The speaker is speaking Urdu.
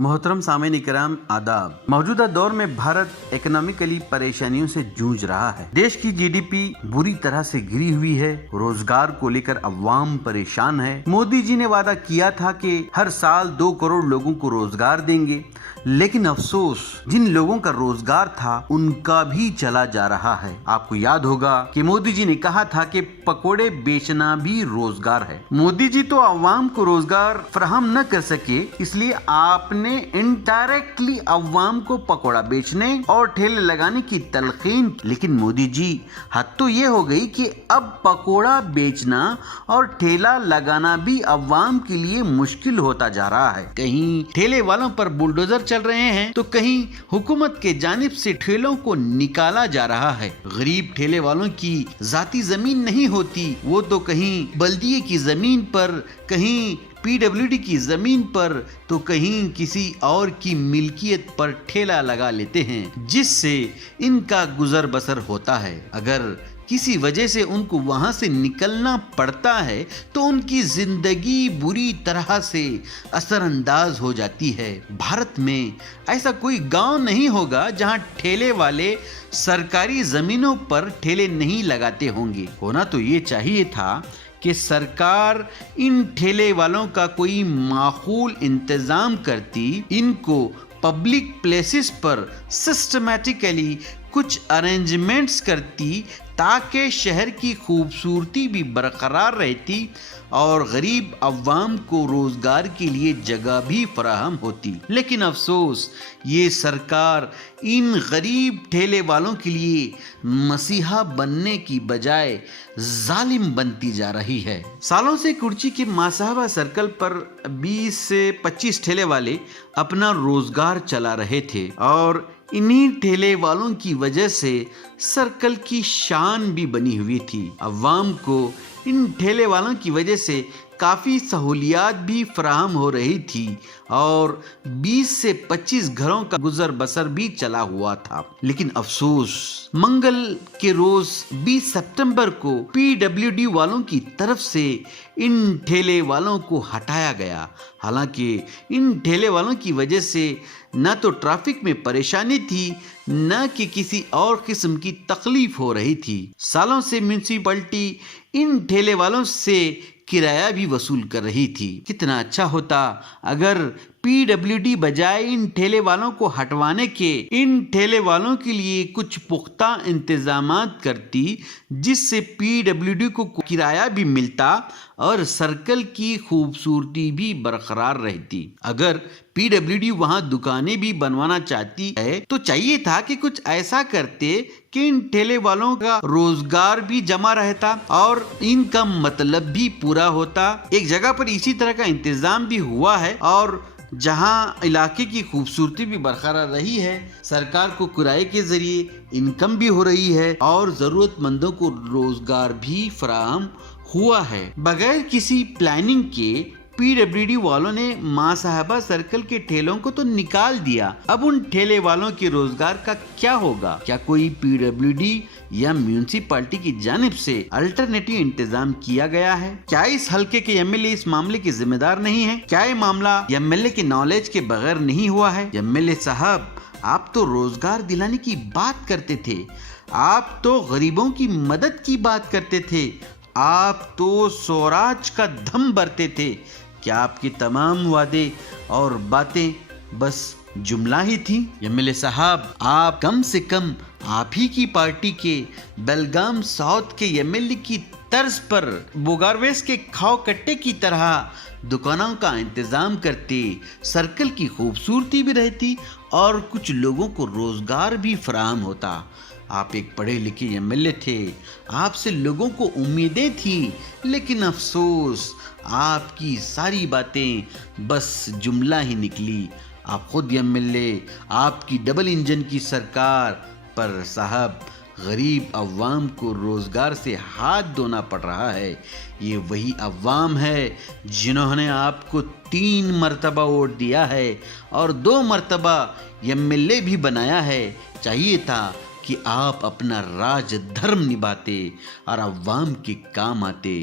محترم سامعین کرام آداب۔ موجودہ دور میں بھارت اکنامکلی پریشانیوں سے جوجھ رہا ہے۔ دیش کی جی ڈی پی بری طرح سے گری ہوئی ہے، روزگار کو لے کر عوام پریشان ہے۔ مودی جی نے وعدہ کیا تھا کہ ہر سال 2 کروڑ لوگوں کو روزگار دیں گے، لیکن افسوس جن لوگوں کا روزگار تھا ان کا بھی چلا جا رہا ہے۔ آپ کو یاد ہوگا کہ مودی جی نے کہا تھا کہ پکوڑے بیچنا بھی روزگار ہے۔ مودی جی تو عوام کو روزگار فراہم نہ کر سکے، اس لیے آپ نے انڈائریکٹلی عوام کو پکوڑا بیچنے اور ٹھیلے لگانے کی تلقین کی۔ لیکن مودی جی حد تو یہ ہو گئی کہ اب پکوڑا بیچنا اور ٹھیلا لگانا بھی عوام کے لیے مشکل ہوتا جا رہا ہے۔ کہیں ٹھیلے والوں پر بلڈوزر چل رہے ہیں تو کہیں حکومت کے جانب سے ٹھیلوں کو نکالا جا رہا ہے۔ غریب ٹھیلے والوں کی ذاتی زمین نہیں ہوتی، وہ تو کہیں بلدیے کی زمین پر، کہیں پی ڈبلیو ڈی کی زمین پر، تو کہیں کسی اور کی ملکیت پر ٹھیلا لگا لیتے ہیں، جس سے ان کا گزر بسر ہوتا ہے۔ اگر کسی وجہ سے ان کو وہاں سے نکلنا پڑتا ہے تو ان کی زندگی بری طرح سے اثر انداز ہو جاتی ہے۔ بھارت میں ایسا کوئی گاؤں نہیں ہوگا جہاں ٹھیلے والے سرکاری زمینوں پر ٹھیلے نہیں لگاتے ہوں گے۔ ہونا تو یہ چاہیے تھا کہ سرکار ان ٹھیلے والوں کا کوئی معقول انتظام کرتی، ان کو پبلک پلیسز پر سسٹمیٹکلی کچھ ارینجمنٹس کرتی تاکہ شہر کی خوبصورتی بھی برقرار رہتی اور غریب عوام کو روزگار کے لیے جگہ بھی فراہم ہوتی۔ لیکن افسوس یہ سرکار ان غریب ٹھیلے والوں کے لیے مسیحا بننے کی بجائے ظالم بنتی جا رہی ہے۔ سالوں سے کرچی کے ماسہبہ سرکل پر 20 سے 25 ٹھیلے والے اپنا روزگار چلا رہے تھے اور انہی ٹھیلے والوں کی وجہ سے سرکل کی شان بھی بنی ہوئی تھی۔ عوام کو ان ٹھیلے والوں کی وجہ سے کافی سہولیات بھی فراہم ہو رہی تھی اور 20 سے 25 گھروں کا گزر بسر بھی چلا ہوا تھا۔ لیکن افسوس منگل کے روز 20 ستمبر کو پی ڈبلیو ڈی والوں کی طرف سے ان ٹھیلے والوں کو ہٹایا گیا۔ حالانکہ ان ٹھیلے والوں کی وجہ سے نہ تو ٹریفک میں پریشانی تھی، نہ کہ کسی اور قسم کی تکلیف ہو رہی تھی۔ سالوں سے میونسپلٹی ان ٹھیلے والوں سے کرایہ بھی وصول کر رہی تھی۔ کتنا اچھا ہوتا اگر پی ڈبلیو ڈی بجائے ان ٹھیلے والوں کو ہٹوانے کے ان ٹھیلے والوں کے لیے کچھ پختہ انتظامات کرتی، جس سے پی ڈبلیو ڈی کو کرایہ بھی ملتا اور سرکل کی خوبصورتی بھی برقرار رہتی۔ اگر پی ڈبلیو ڈی وہاں دکانیں بھی بنوانا چاہتی ہے تو چاہیے تھا کہ کچھ ایسا کرتے کہ ان ٹھیلے والوں کا روزگار بھی جمع رہتا اور ان کا مطلب بھی پورا ہوتا۔ ایک جگہ پر اسی طرح کا انتظام بھی ہوا ہے اور جہاں علاقے کی خوبصورتی بھی برقرار رہی ہے، سرکار کو کرائے کے ذریعے انکم بھی ہو رہی ہے اور ضرورت مندوں کو روزگار بھی فراہم ہوا ہے۔ بغیر کسی پلاننگ کے پی ڈبلیو ڈی والوں نے ماں صاحبہ سرکل کے ٹھیلوں کو تو نکال دیا۔ اب ان ٹھیلے والوں کے روزگار کا کیا ہوگا؟ کیا کوئی پی ڈبلیو ڈی یا میونسپلٹی کی جانب سے الٹرنیٹو انتظام کیا گیا ہے؟ کیا اس حلقے کے ایم ایل اے اس معاملے کے ذمہ دار نہیں ہے؟ کیا یہ معاملہ ایم ایل اے کے نالج کے بغیر نہیں ہوا ہے؟ ایم ایل اے صاحب، آپ تو روزگار دلانے کی بات کرتے تھے، آپ تو غریبوں کی مدد کی بات کرتے تھے، آپ تو سوراج کا دھم بھرتے تھے۔ کیا آپ کے تمام وعدے اور باتیں بس جملہ ہی تھی؟ ایم ایل اے صاحب، آپ کم سے کم آپ ہی کی پارٹی کے بیلگام ساؤتھ کے ایم ایل اے کی طرز پر بوگارویس کے کھاؤ کٹے کی طرح دکانوں کا انتظام کرتے، سرکل کی خوبصورتی بھی رہتی اور کچھ لوگوں کو روزگار بھی فراہم ہوتا۔ آپ ایک پڑھے لکھے ایم ایل اے تھے، آپ سے لوگوں کو امیدیں تھیں، لیکن افسوس آپ کی ساری باتیں بس جملہ ہی نکلی۔ آپ خود ایم ایل اے، آپ کی ڈبل انجن کی سرکار پر صاحب غریب عوام کو روزگار سے ہاتھ دھونا پڑ رہا ہے۔ یہ وہی عوام ہے جنہوں نے آپ کو 3 مرتبہ ووٹ دیا ہے اور 2 مرتبہ ایم ایل اے بھی بنایا ہے۔ چاہیے تھا کہ آپ اپنا راج دھرم نبھاتے اور عوام کے کام آتے۔